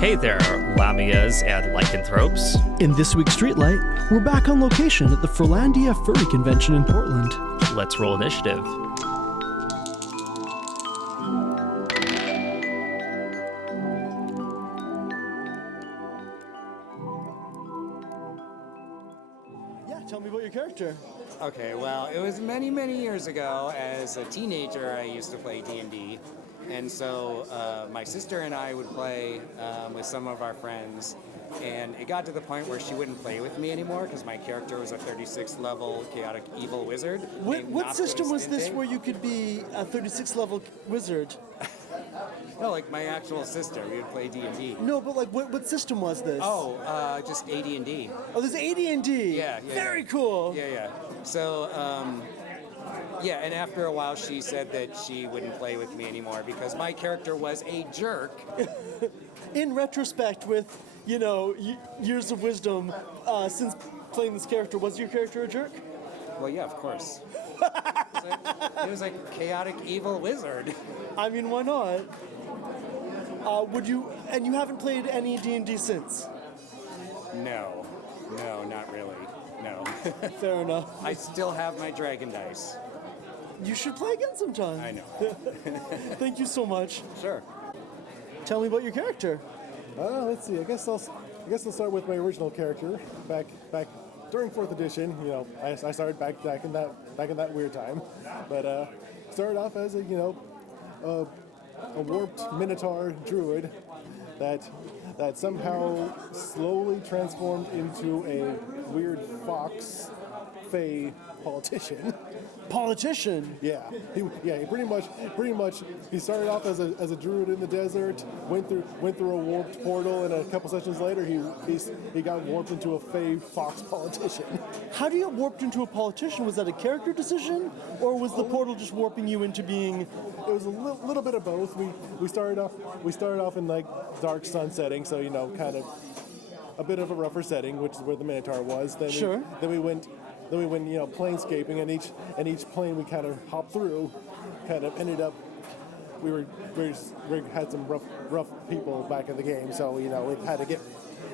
Hey there, Lamias and lycanthropes. In this week's Streetlight, we're back on location at the Furlandia Furry Convention in Portland. Let's roll initiative. Yeah, tell me about your character. Okay, well, it was many, many years ago. As a teenager, I used to play D&D. And so my sister and I would play with some of our friends. And it got to the point where she wouldn't play with me anymore because my character was a 36th level chaotic evil wizard. What system was this where you could be a 36 level wizard? No, like my actual sister. We would play D&D. No, but like what system was this? Oh, just AD&D. Oh, there's AD&D. Yeah. Very cool. Yeah. So, yeah, and after a while she said that she wouldn't play with me anymore because my character was a jerk. In retrospect, with, years of wisdom since playing this character, was your character a jerk? Well, yeah, of course. It was like chaotic evil wizard. I mean, why not? And you haven't played any D&D since? No, not really. No. Fair enough. I still have my dragon dice. You should play again sometime. I know. Thank you so much. Sure. Tell me about your character. Let's see. I guess I'll start with my original character. Back during 4th edition. I started back in that weird time, but started off as a warped minotaur druid that somehow slowly transformed into a weird fox fae politician. Politician? Yeah, he pretty much. He started off as a druid in the desert, went through a warped portal, and a couple sessions later, he got warped into a fae fox politician. How do you get warped into a politician? Was that a character decision, or was the portal just warping you into being? It was a little bit of both. We started off in like dark sun setting, so kind of a bit of a rougher setting, which is where the Minotaur was. Then we went planescaping, and each plane we kind of hopped through, kind of ended up. We had some rough people back in the game, so we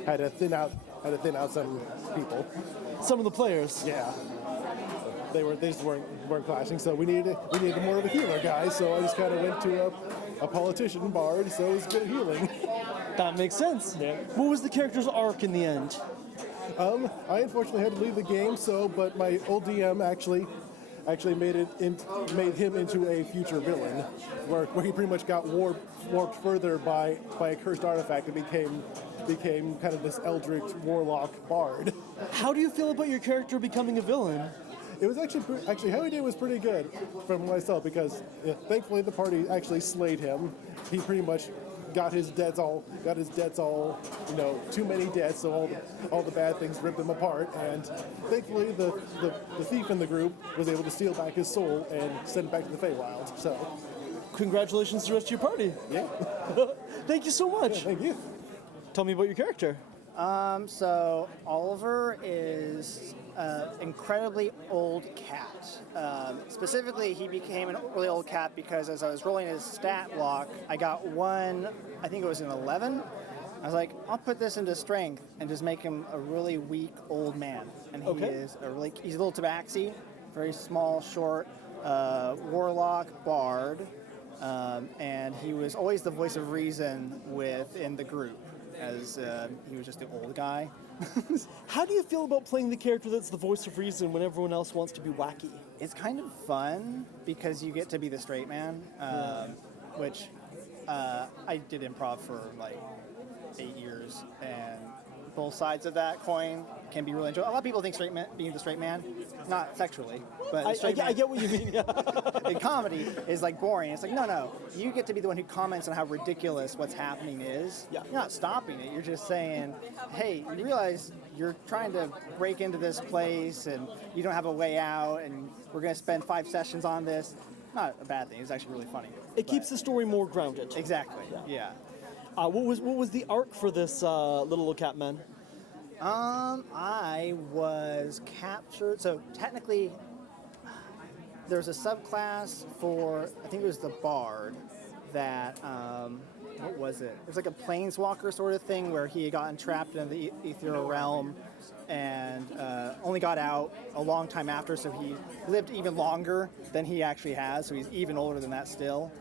had to thin out some people. Some of the players. Yeah. They just weren't clashing, so we needed more of a healer guy. So I just kind of went to a politician bard, so it was good healing. That makes sense. Yeah. What was the character's arc in the end? I unfortunately had to leave the game, but my old DM actually made him into a future villain, where he pretty much got warped further by a cursed artifact and became kind of this eldritch warlock bard. How do you feel about your character becoming a villain? It was actually how he did was pretty good from myself because thankfully the party actually slayed him. He pretty much got his debts all, too many debts, so all the bad things ripped him apart, and thankfully the thief in the group was able to steal back his soul and send it back to the Feywild. So congratulations to the rest of your party. Yeah. Thank you so much. Yeah, thank you. Tell me about your character. So Oliver is an incredibly old cat. Specifically, he became a really old cat because as I was rolling his stat block, I got one, I think it was an 11. I was like, I'll put this into strength and just make him a really weak old man. And he is he's a little tabaxi, very small, short, warlock, bard, and he was always the voice of reason within the group, as he was just the old guy. How do you feel about playing the character that's the voice of reason when everyone else wants to be wacky? It's kind of fun because you get to be the straight man, which I did improv for like 8 years, and both sides of that coin can be really enjoyable. A lot of people think being the straight man, not sexually, but I get what you mean. in comedy is like boring. It's like, no, you get to be the one who comments on how ridiculous what's happening is. Yeah. You're not stopping it. You're just saying, hey, you realize you're trying to break into this place and you don't have a way out, and we're going to spend 5 sessions on this. Not a bad thing. It's actually really funny. It keeps the story more grounded. Exactly. Yeah. What was the arc for this little cat man? I was captured. So technically, there's a subclass for, I think it was the bard, that what was it? It was like a planeswalker sort of thing where he had gotten trapped in the ethereal realm and only got out a long time after, so he lived even longer than he actually has, so he's even older than that still.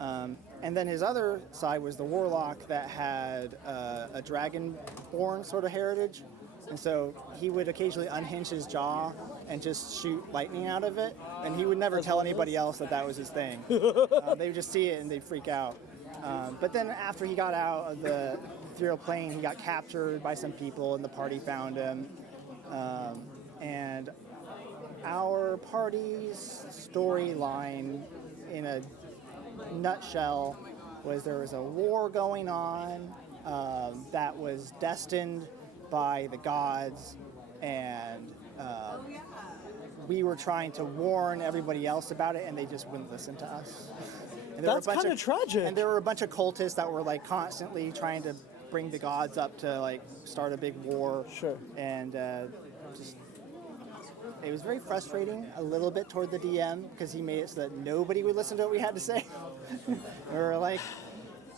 And then his other side was the warlock that had a dragonborn sort of heritage. And so he would occasionally unhinge his jaw and just shoot lightning out of it. And he would never tell anybody else that that was his thing. They would just see it and they'd freak out. But then after he got out of the ethereal plane, he got captured by some people and the party found him. And our party's storyline in a nutshell was there was a war going on that was destined by the gods, and we were trying to warn everybody else about it, and they just wouldn't listen to us. And That's kind of tragic. And there were a bunch of cultists that were like constantly trying to bring the gods up to like start a big war. Sure. And just it was very frustrating a little bit toward the DM because he made it so that nobody would listen to what we had to say. We were like,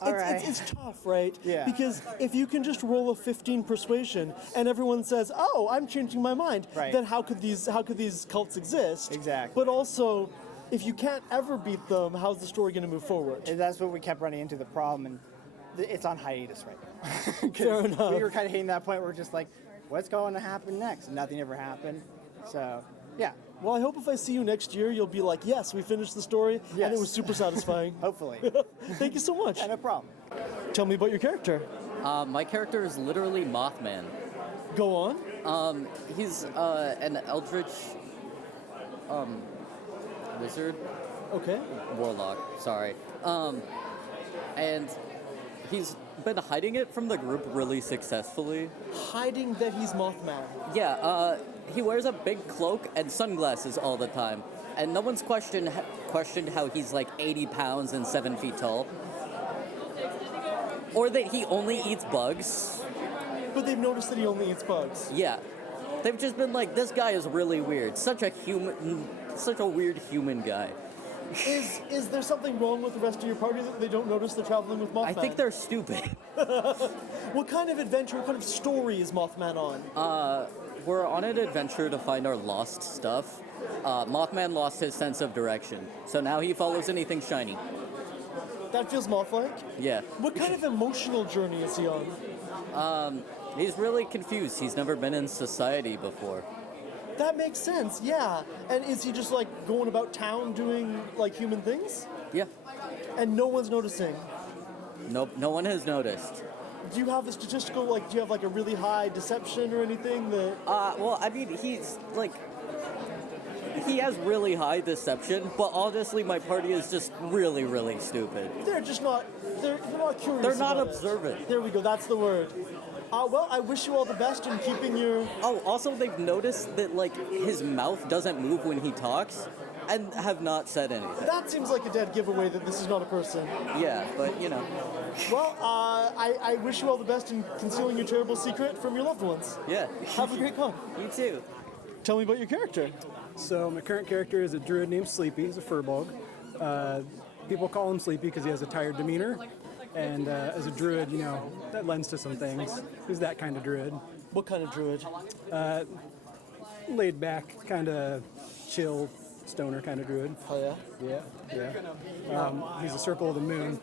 all right. It's tough, right? Yeah. Because if you can just roll a 15 persuasion and everyone says, "Oh, I'm changing my mind," Right. then how could these cults exist? Exactly. But also, if you can't ever beat them, how's the story going to move forward? And that's what we kept running into the problem, and it's on hiatus right now. 'Cause Fair enough. We were kind of hitting that point where we're just like, what's going to happen next? Nothing ever happened. So, yeah, Well, I hope if I see you next year, you'll be like, "Yes, we finished the story, and Yes. it was super satisfying." hopefully. Thank you so much. Yeah, no problem. Tell me about your character. My character is literally Mothman. Go on. He's an eldritch wizard, Okay. warlock, sorry. And he's been hiding it from the group really successfully. Hiding that he's Mothman. Yeah, he wears a big cloak and sunglasses all the time. And no one's questioned how he's like 80 pounds and 7 feet tall. Or that he only eats bugs. But they've noticed that he only eats bugs. Yeah. They've just been like, this guy is really weird. Such a weird human guy. Is there something wrong with the rest of your party that they don't notice they're traveling with Mothman? I think they're stupid. What kind of adventure, what kind of story is Mothman on? We're on an adventure to find our lost stuff. Mothman lost his sense of direction, so now he follows anything shiny. That feels moth-like. Yeah. What kind of emotional journey is he on? He's really confused. He's never been in society before. That makes sense, yeah. And is he just like going about town doing like human things? Yeah. And no one's noticing? Nope, no one has noticed. Do you have a statistical, like, do you have like a really high deception or anything that... Well, I mean, he's like... He has really high deception, but honestly, my party is just really, really stupid. They're just not, they're not curious. They're not about it. observant. There we go, that's the word. Well, I wish you all the best in keeping your... Oh, also, they've noticed that, like, his mouth doesn't move when he talks, and have not said anything. That seems like a dead giveaway that this is not a person. Yeah, but, you know. Well, I wish you all the best in concealing your terrible secret from your loved ones. Yeah. Have a great con. You too. Tell me about your character. So my current character is a druid named Sleepy. He's a furbog. People call him Sleepy because he has a tired demeanor. And as a druid, you know, that lends to some things. He's that kind of druid. What kind of druid? Laid back, kind of chill, stoner kind of druid. Oh yeah? Yeah. He's a circle of the moon.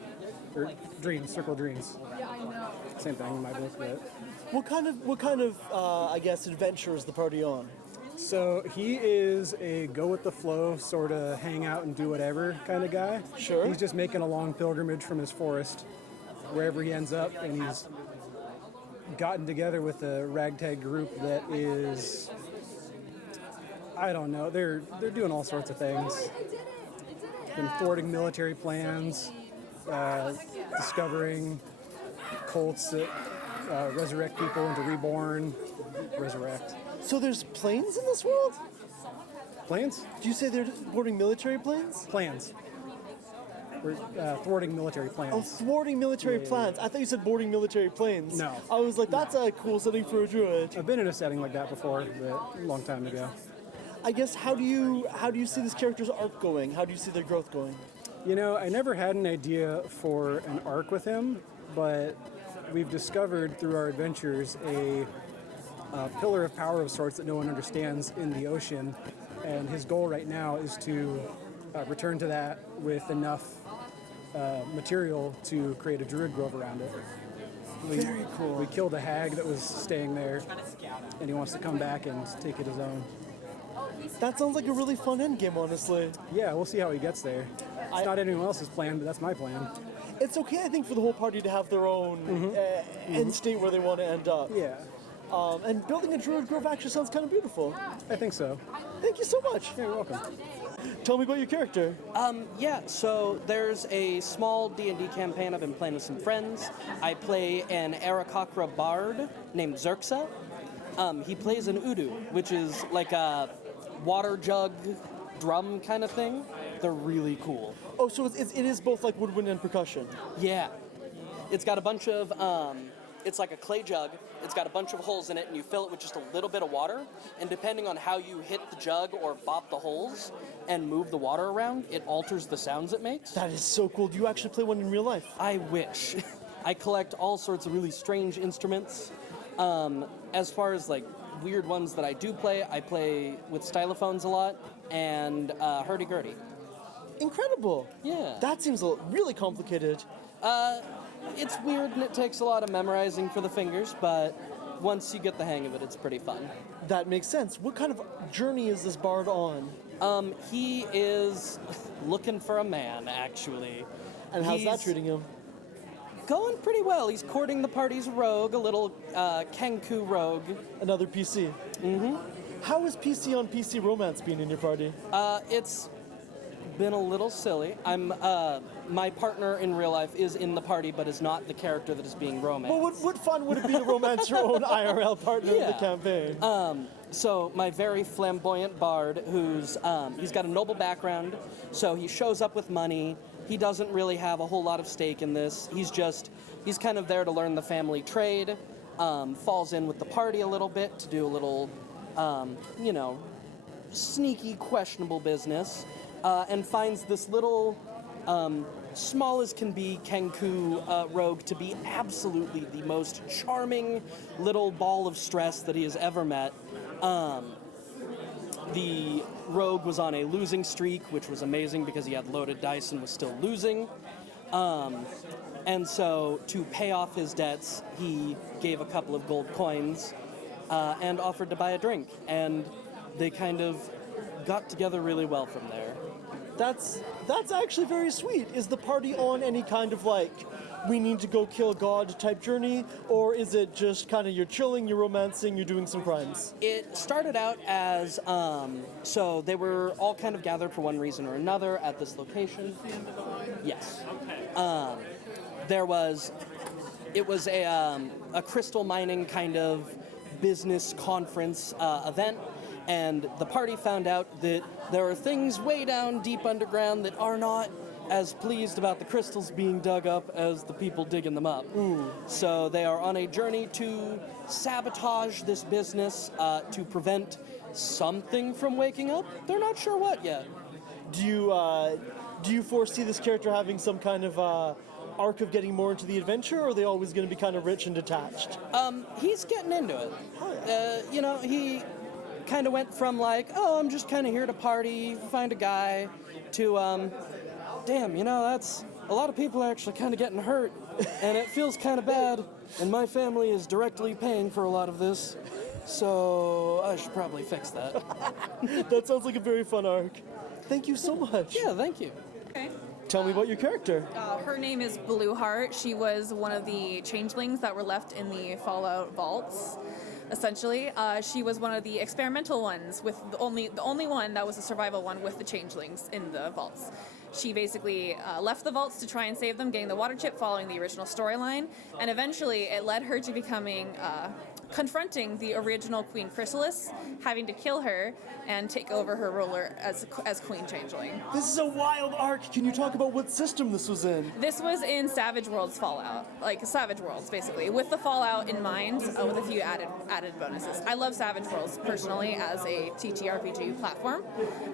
Or dreams, circle of dreams. Same thing in my book. But. What kind of I guess, adventure is the party on? So he is a go with the flow, sort of hang out and do whatever kind of guy. Sure. He's just making a long pilgrimage from his forest, wherever he ends up, and he's gotten together with a ragtag group that is, I don't know, they're doing all sorts of things. Been thwarting military plans, discovering cults that resurrect people into reborn, resurrect. So there's planes in this world? Planes? Do you say they're boarding military planes? Plans. We're thwarting military plans. Oh, thwarting military plans. I thought you said boarding military planes. No. I was like, that's a cool setting for a druid. I've been in a setting like that before, but a long time ago. I guess, how do you see this character's arc going? How do you see their growth going? You know, I never had an idea for an arc with him. but we've discovered through our adventures a pillar of power of sorts that no one understands in the ocean, and his goal right now is to return to that with enough material to create a druid grove around it. Very cool. We killed a hag that was staying there, and he wants to come back and take it his own. That sounds like a really fun end game, honestly. Yeah, we'll see how he gets there. It's not anyone else's plan, but that's my plan. It's okay, I think, for the whole party to have their own end state where they want to end up. Yeah, And building a druid grove actually sounds kind of beautiful. I think so. Thank you so much. You're welcome. Tell me about your character. Yeah, so there's a small D&D campaign I've been playing with some friends. I play an Aarakocra bard named Xerxa. He plays an Udu, which is like a water jug drum kind of thing. They're really cool. Oh, so it is both like woodwind and percussion. Yeah. It's got a bunch of, it's like a clay jug. It's got a bunch of holes in it, and you fill it with just a little bit of water. And depending on how you hit the jug or bop the holes and move the water around, it alters the sounds it makes. That is so cool. Do you actually play one in real life? I wish. I collect all sorts of really strange instruments. As far as like weird ones that I play with stylophones a lot and hurdy-gurdy. Incredible. Yeah. That seems really complicated. It's weird and it takes a lot of memorizing for the fingers, but once you get the hang of it, it's pretty fun. That makes sense. What kind of journey is this bard on? He is looking for a man, actually. And how's that He's treating him? Going pretty well. He's courting the party's rogue, a little Kenku rogue. Another PC. Mm-hmm. How is PC on PC romance being in your party? It's been a little silly. My partner in real life is in the party, but is not the character that is being romanced. Well, what fun would it be to romance your own IRL partner in the campaign? So my very flamboyant bard, he's got a noble background, so he shows up with money. He doesn't really have a whole lot of stake in this. He's kind of there to learn the family trade, falls in with the party a little bit to do a little, sneaky, questionable business, and finds this little, small as can be Kenku rogue to be absolutely the most charming little ball of stress that he has ever met. The rogue was on a losing streak, which was amazing because he had loaded dice and was still losing. And so to pay off his debts, he gave a couple of gold coins and offered to buy a drink. And they kind of got together really well from there. That's actually very sweet. Is the party on any kind of we need to go kill God type journey, or is it just kind of you're chilling, you're romancing, you're doing some crimes? It started out as, so they were all kind of gathered for one reason or another at this location. Yes. It was a crystal mining kind of business conference event, and the party found out that there are things way down deep underground that are not as pleased about the crystals being dug up as the people digging them up. So they are on a journey to sabotage this business to prevent something from waking up. They're not sure what yet. Do you foresee this character having some kind of arc of getting more into the adventure, or are they always going to be kind of rich and detached? He's getting into it. He kind of went from I'm just kind of here to party, find a guy, to damn, that's a lot of people are actually kind of getting hurt, and it feels kind of bad, and my family is directly paying for a lot of this, so I should probably fix that. That sounds like a very fun arc. Thank you so much. Yeah, thank you. Okay. Tell me about your character. Her name is Blueheart. She was one of the changelings that were left in the Fallout vaults. Essentially, she was one of the experimental ones, with the only one that was a survival one with the changelings in the vaults. She basically left the vaults to try and save them, getting the water chip following the original storyline, and eventually it led her to becoming confronting the original Queen Chrysalis, having to kill her and take over her ruler as Queen Changeling. This is a wild arc. Can you talk about what system this was in? This was in Savage Worlds Fallout, like Savage Worlds basically, with the Fallout in mind, with a few added bonuses. I love Savage Worlds personally as a TTRPG platform.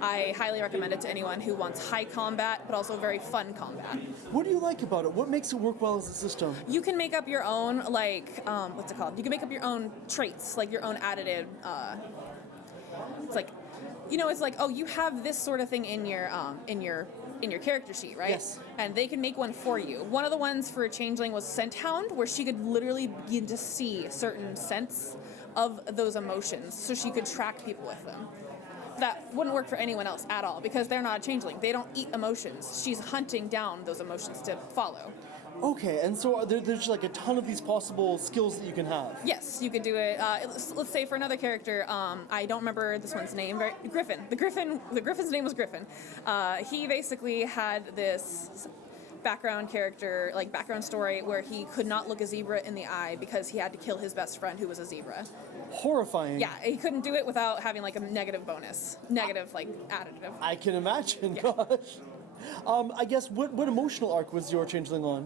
I highly recommend it to anyone who wants high combat, but also very fun combat. What do you like about it? What makes it work well as a system? You can make up your own, like, what's it called? You can make up your own traits, like your own additive. It's like, it's like, oh, you have this sort of thing in your character sheet, right? Yes. And they can make one for you. One of the ones for a Changeling was Scent Hound, where she could literally begin to see certain scents of those emotions, so she could track people with them. That wouldn't work for anyone else at all, because they're not a Changeling. They don't eat emotions. She's hunting down those emotions to follow. Okay, and so there's like a ton of these possible skills that you can have. Yes, you could do it. Let's say for another character, I don't remember this one's name. Griffin. The Griffin's name was Griffin. He basically had this background story where he could not look a zebra in the eye because he had to kill his best friend who was a zebra. Horrifying. Yeah, he couldn't do it without having like a negative bonus, additive. I can imagine. Yeah. Gosh. I guess what emotional arc was your Changeling on?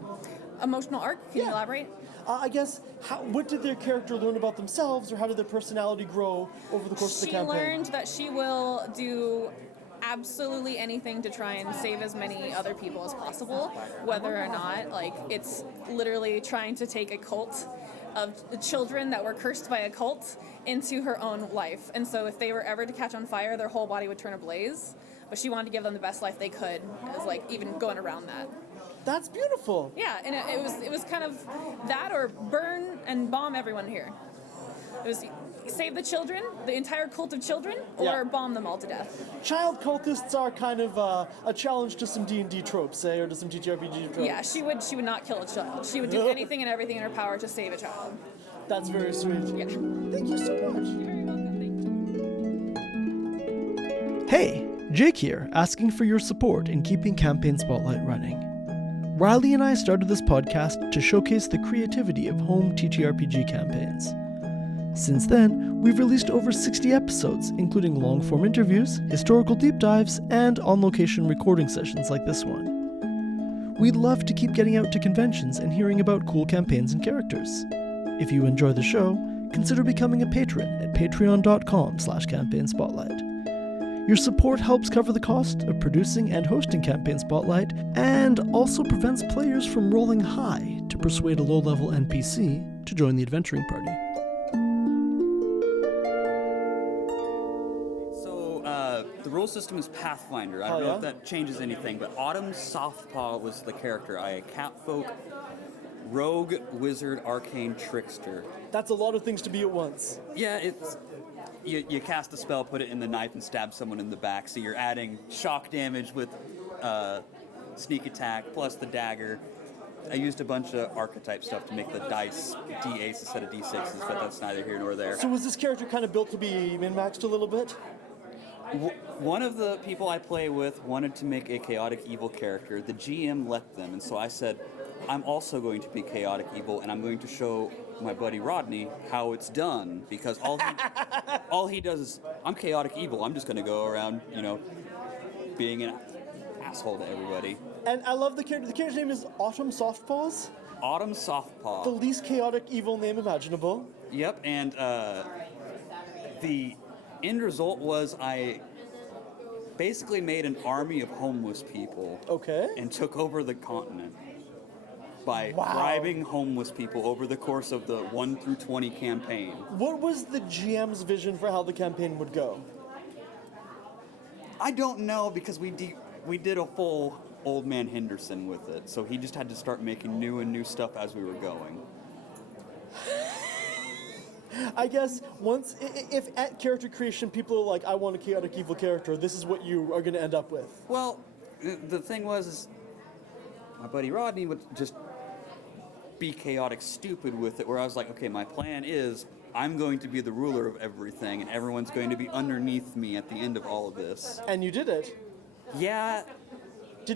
Emotional arc? Can you elaborate? I guess, what did their character learn about themselves, or how did their personality grow over the course of the campaign? She learned that she will do absolutely anything to try and save as many other people as possible, whether or not, it's literally trying to take a cult of children that were cursed by a cult into her own life. And so if they were ever to catch on fire, their whole body would turn ablaze. But she wanted to give them the best life they could, as even going around that. That's beautiful. Yeah, and it was kind of that or burn and bomb everyone here. It was save the children, the entire cult of children, or bomb them all to death. Child cultists are kind of a challenge to some D&D tropes, or to some TTRPG tropes. Yeah, she would not kill a child. She would do anything and everything in her power to save a child. That's very sweet. Yeah. Thank you so much. You're very welcome. Thank you. Hey, Jake here, asking for your support in keeping Campaign Spotlight running. Riley and I started this podcast to showcase the creativity of home TTRPG campaigns. Since then, we've released over 60 episodes, including long-form interviews, historical deep dives, and on-location recording sessions like this one. We'd love to keep getting out to conventions and hearing about cool campaigns and characters. If you enjoy the show, consider becoming a patron at patreon.com/campaignspotlight. Your support helps cover the cost of producing and hosting Campaign Spotlight, and also prevents players from rolling high to persuade a low-level NPC to join the adventuring party. The rule system is Pathfinder. I don't know if that changes anything, but Autumn Softpaw was the character. Catfolk, rogue, wizard, arcane, trickster. That's a lot of things to be at once. Yeah, it's... You cast a spell, put it in the knife, and stab someone in the back, so you're adding shock damage with sneak attack, plus the dagger. I used a bunch of archetype stuff to make the dice D8s instead of D6s, but that's neither here nor there. So was this character kind of built to be min-maxed a little bit? One of the people I play with wanted to make a chaotic evil character. The GM let them, and so I said, I'm also going to be chaotic evil, and I'm going to show my buddy Rodney how it's done, because all he does is, I'm chaotic evil, I'm just going to go around, being an asshole to everybody. And I love the character. The character's name is Autumn Softpaws? Autumn Softpaw. The least chaotic evil name imaginable. Yep, and the end result was I basically made an army of homeless people. Okay. And took over the continent by bribing homeless people over the course of the 1 through 20 campaign. What was the GM's vision for how the campaign would go? I don't know, because we did a full Old Man Henderson with it, so he just had to start making new stuff as we were going. I guess if at character creation people are like, I want a chaotic evil character, this is what you are going to end up with. Well, the thing was, my buddy Rodney would just be chaotic stupid with it, where I was like, okay, my plan is I'm going to be the ruler of everything, and everyone's going to be underneath me at the end of all of this. And you did it. Yeah.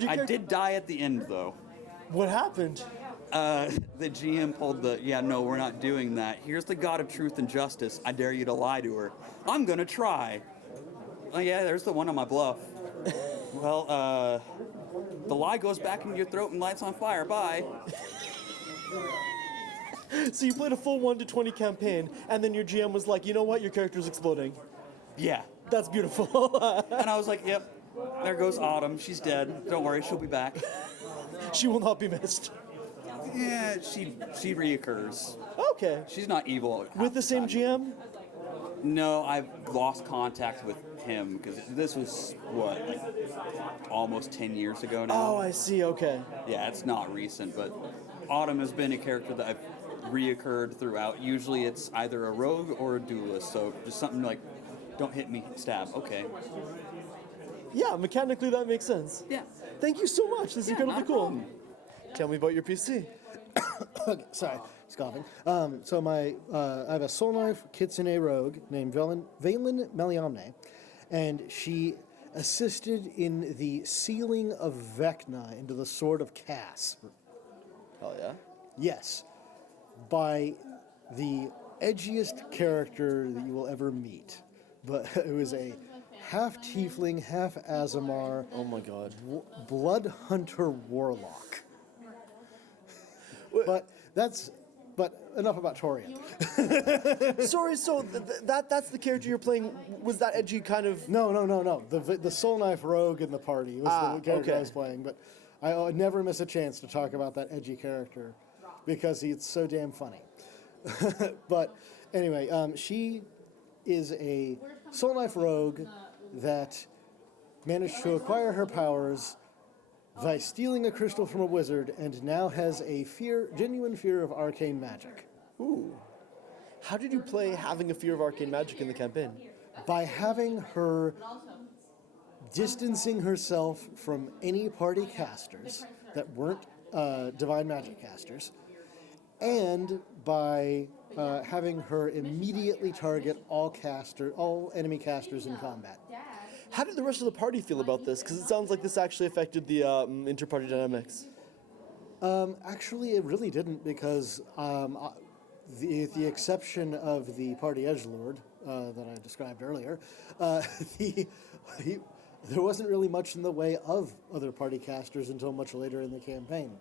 I did die at the end, though. What happened? The GM pulled no, we're not doing that. Here's the god of truth and justice. I dare you to lie to her. I'm gonna try. Oh yeah, there's the one on my bluff. Well, the lie goes back into your throat and lights on fire. Bye. So you played a full 1 to 20 campaign, and then your GM was like, you know what, your character's exploding. Yeah. That's beautiful. And I was like, yep, there goes Autumn. She's dead. Don't worry, she'll be back. She will not be missed. Yeah, she reoccurs. Okay. She's not evil. With the same GM? No, I've lost contact with him because this was, almost 10 years ago now. Oh, I see, okay. Yeah, it's not recent, but Autumn has been a character that I've reoccurred throughout. Usually it's either a rogue or a duelist, so just something like, don't hit me, stab, okay. Yeah, mechanically that makes sense. Yeah. Thank you so much, this is incredibly not a cool. problem. Tell me about your PC. Okay, sorry, scoffing. So I have a Soul Knife Kitsune rogue named Valen Meliamne, and she assisted in the sealing of Vecna into the Sword of Cass. Oh yeah? Yes, by the edgiest character that you will ever meet. But it was a half tiefling, half Azamar. Oh my god. Blood hunter warlock. But enough about Torian. Sorry, so that's the character you're playing. Was that edgy kind of? No. The Soul Knife rogue in the party was the character okay. I was playing. But I never miss a chance to talk about that edgy character because he's so damn funny. But anyway, she is a Soul Knife rogue that managed to acquire her powers by stealing a crystal from a wizard and now has a genuine fear of arcane magic. Ooh. How did you play having a fear of arcane magic in the campaign? By having her distancing herself from any party casters that weren't divine magic casters, and by having her immediately target all enemy casters in combat. How did the rest of the party feel about this? Because it sounds like this actually affected the inter-party dynamics. Actually, it really didn't because the exception of the party edgelord that I described earlier, there wasn't really much in the way of other party casters until much later in the campaign,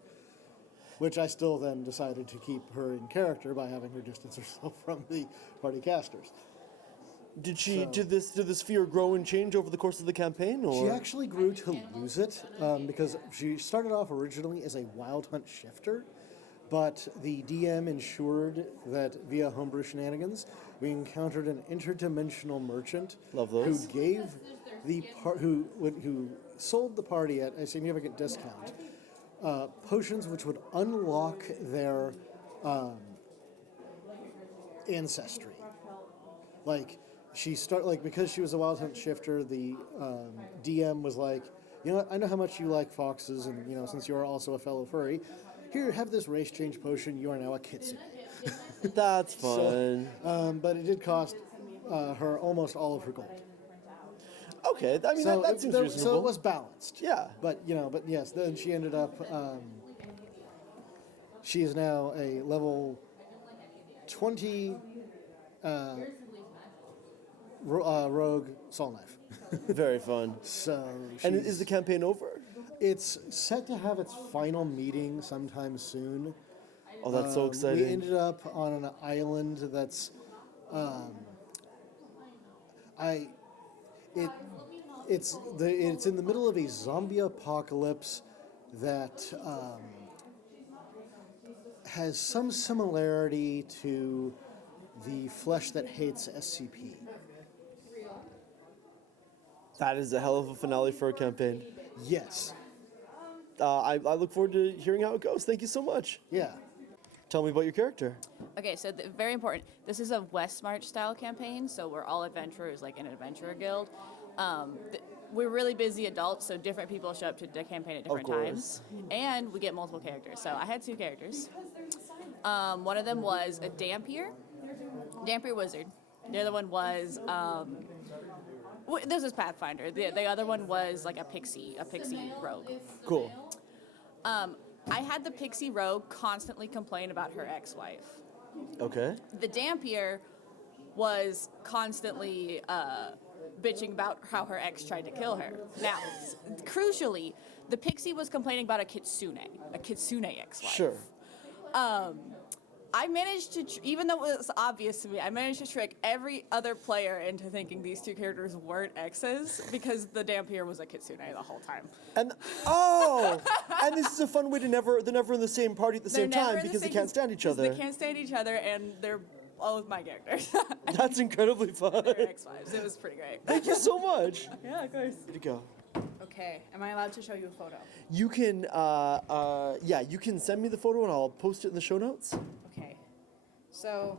which I still then decided to keep her in character by having her distance herself from the party casters. Did this fear grow and change over the course of the campaign, or? She actually grew to lose it because she started off originally as a wild hunt shifter, but the DM ensured that via homebrew shenanigans, we encountered an interdimensional merchant Love those. who gave who sold the party at a significant discount potions which would unlock their ancestry. Because she was a wild hunt shifter, the DM was like, you know what, I know how much you like foxes, and since you are also a fellow furry, here, have this race change potion, you are now a kitsune. That's fun. But it did cost her almost all of her gold. Okay, I mean, that seems reasonable. So it was balanced. Yeah. But yes, then she ended up, she is now a level 20 rogue soul knife. Very fun. So, and is the campaign over? It's set to have its final meeting sometime soon. Oh, that's so exciting. We ended up on an island that's, it's in the middle of a zombie apocalypse that has some similarity to the Flesh That Hates SCP. That is a hell of a finale for a campaign. Yes. I look forward to hearing how it goes. Thank you so much. Yeah. Tell me about your character. Okay, so very important. This is a Westmarch style campaign, so we're all adventurers, like in an adventurer guild. We're really busy adults, so different people show up to the campaign at different times. And we get multiple characters. So I had 2 characters. One of them was a Dampier wizard. The other one was this is Pathfinder. The other one was like a pixie rogue. Cool. I had the pixie rogue constantly complain about her ex-wife. Okay. The Dampier was constantly bitching about how her ex tried to kill her. Now, crucially, the pixie was complaining about a kitsune ex-wife. Sure. I managed to, even though it was obvious to me, I managed to trick every other player into thinking these two characters weren't exes because the Dampier was a kitsune the whole time. And and this is a fun way to they're never in the same party at the same time because they can't stand each other. They can't stand each other, and they're both my characters. That's incredibly fun. They're ex-wives. It was pretty great. Thank you so much. Yeah, of course. Way to go. Okay, am I allowed to show you a photo? You can, you can send me the photo and I'll post it in the show notes. Okay, so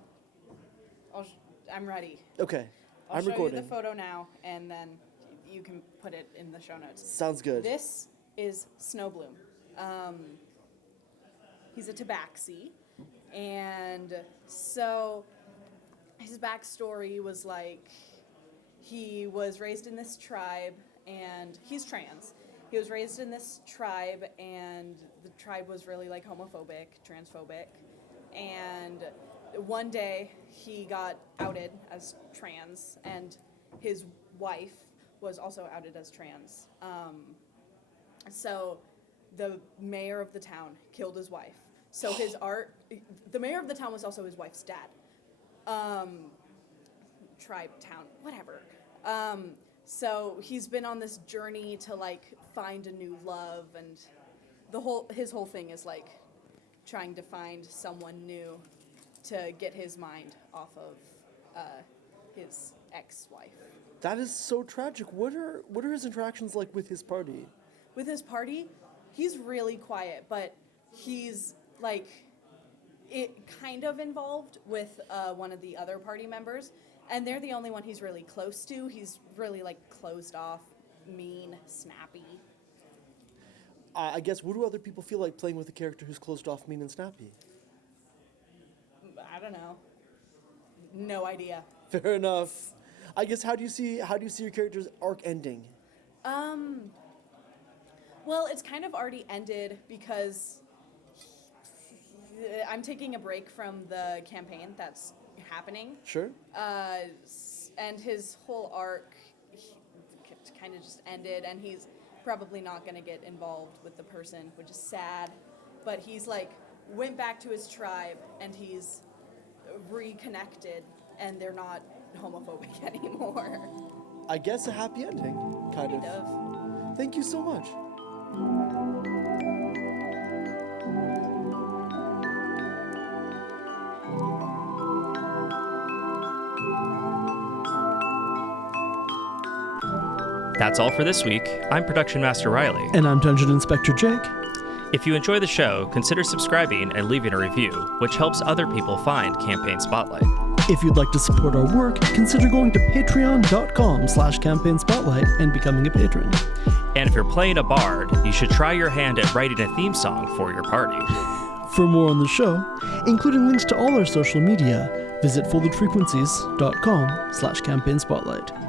I'm ready. Okay, I'll I'm show recording. you the photo now, and then you can put it in the show notes. Sounds good. This is Snowbloom. He's a tabaxi, and so his backstory was like he was raised in this tribe, and he's trans. He was raised in this tribe, and the tribe was really like homophobic, transphobic, and one day he got outed as trans, and his wife was also outed as trans. So the mayor of the town killed his wife. So the mayor of the town was also his wife's dad. Tribe, town, whatever. So he's been on this journey to like find a new love, and his whole thing is like trying to find someone new to get his mind off of his ex-wife. That is so tragic. What are his interactions like with his party? With his party, he's really quiet, but he's like kind of involved with one of the other party members, and they're the only one he's really close to. He's really like closed off, mean, snappy. I guess, what do other people feel like playing with a character who's closed off, mean, and snappy? I don't know. No idea. Fair enough. I guess, how do you see your character's arc ending? Well, it's kind of already ended because I'm taking a break from the campaign that's happening. Sure. And his whole arc kind of just ended, and he's probably not going to get involved with the person, which is sad. But he's like went back to his tribe, and he's reconnected, and they're not homophobic anymore. I guess a happy ending, kind of. Thank you so much. That's all for this week. I'm Production Master Riley. And I'm Dungeon Inspector Jake. If you enjoy the show, consider subscribing and leaving a review, which helps other people find Campaign Spotlight. If you'd like to support our work, consider going to patreon.com/campaignspotlight and becoming a patron. And if you're playing a bard, you should try your hand at writing a theme song for your party. For more on the show, including links to all our social media, visit foldedfrequencies.com/campaignspotlight.